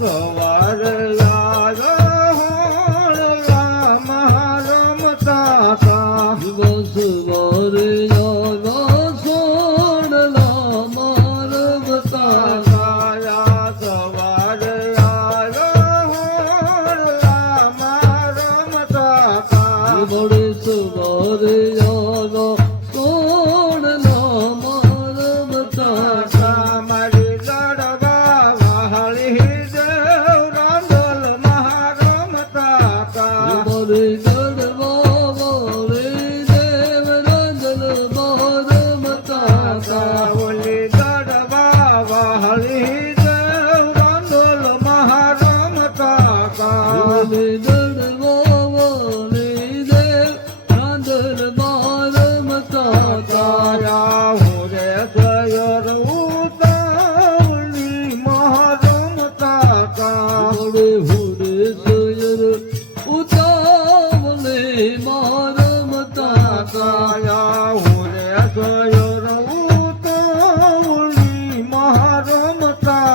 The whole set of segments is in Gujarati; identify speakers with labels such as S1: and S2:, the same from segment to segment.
S1: Oh. ભૂલ તયર ઉતાવલે માર મતા
S2: કાયા હોરે
S1: તયર ઉતાવલી
S2: માર મતા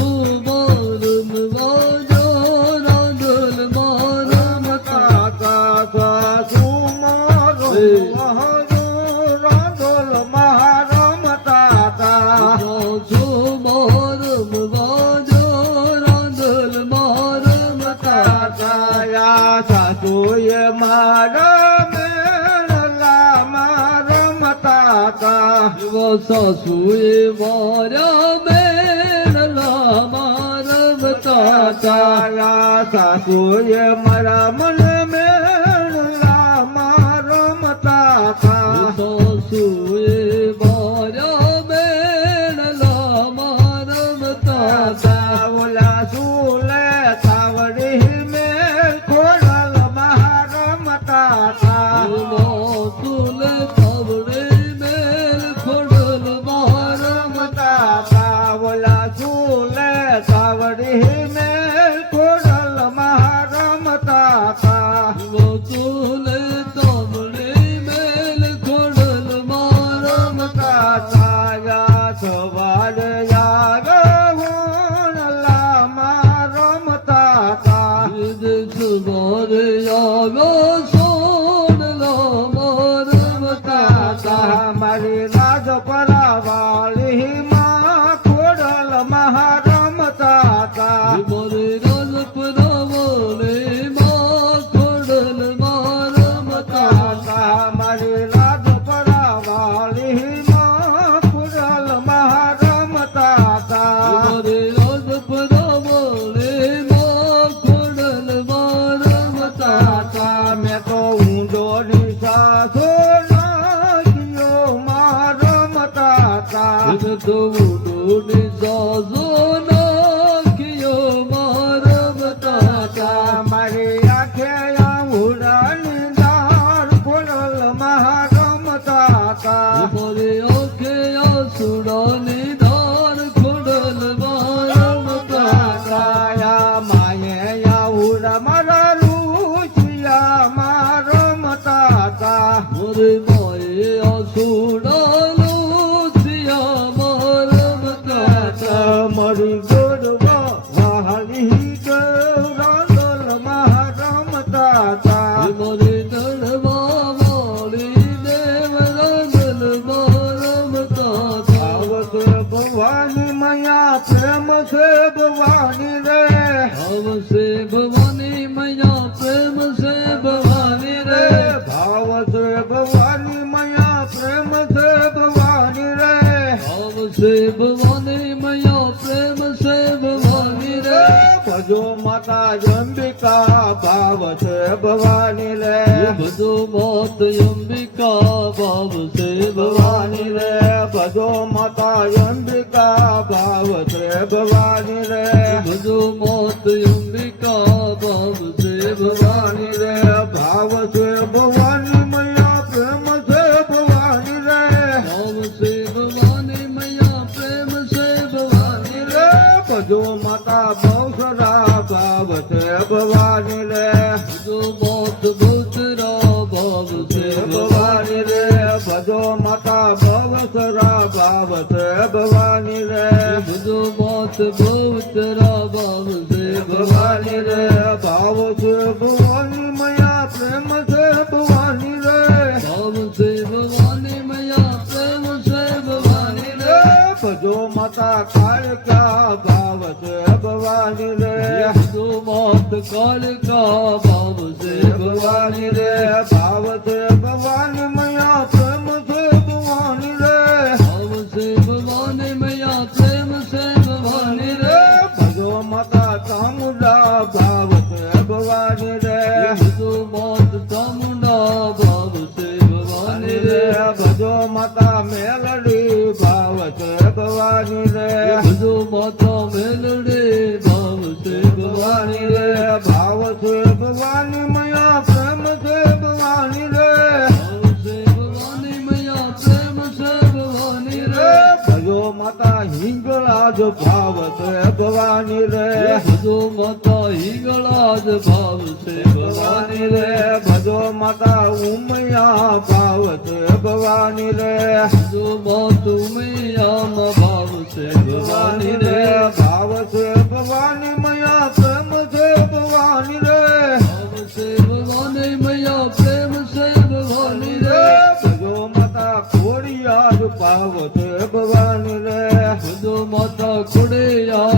S2: સાસુએ મારા મેળલા
S1: મારવતા સાસુએ
S2: મારા મન
S1: ಭಗವಾ গুণ
S2: ભવાની મયા પ્રેમ છે ભવાની રે.
S1: ભાવ છે
S2: ભવાની મયા પ્રેમ છે ભવાની રે.
S1: ભાવ છે
S2: ભવાની મયા પ્રેમ છે ભવાની રે.
S1: ભાવ છે ભવાની
S2: ભજો માતા અંબિકા ભાવ છે ભવાની રે.
S1: ભજો માત અંબિકા ભાવ છે
S2: ભવાની રે. ભજો માતા અંબિકા ભાવ છે ભવાની રે.
S1: ભજો માત અંબિકા ભજો
S2: માતા બહુસરા ભાવ છે ભવાની રે. ભજો માત બહુચરા
S1: ભાવ છે ભવાની
S2: રે ભજો માતા બહુસરા ભાવ છે ભવાની રે.
S1: ભજો માત બહુચરા ભાવ છે
S2: ભવાની રે ભાવ છે ભવાની મયા પ્રેમ છે ભવાની રે.
S1: ભાવ છે ભવાની મયા પ્રેમ છે ભવાની રે.
S2: ભજો માતા કાળકા ભાવ છે ભવાની રે
S1: ભજો માત કાળકા ભાવ છે ભવાની
S2: રે ભાવ ભવાની રે.
S1: ભજો માતા
S2: હિંગળા જ ભાવ છે ભવાની રે.
S1: ભજો માતા
S2: ઉમૈયા ભાવ છે ભવાની રે.
S1: ભજો માત ઉમૈયામાં ભાવ છે
S2: ભવાની
S1: ભવાની
S2: રે ભાવશે ભવાની મયા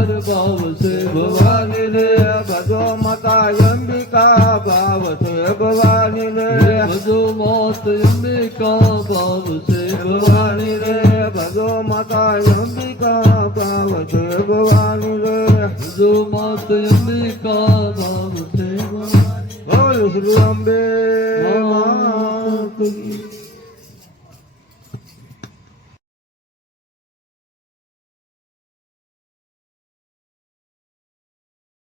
S1: યાર ભાવ છે
S2: ભવાની રે ભજો માતા અંબિકા ભાવ છે ભવાની રે
S1: ભજો માત અંબિકા ભાવ છે
S2: ભવાની રે ભજો માતા અંબિકા ભાવ છે ભવાની રે
S1: ભજો માત અંબિકા ભાવ છે ભવાની
S2: બોલ શ્રી અંબે
S1: માત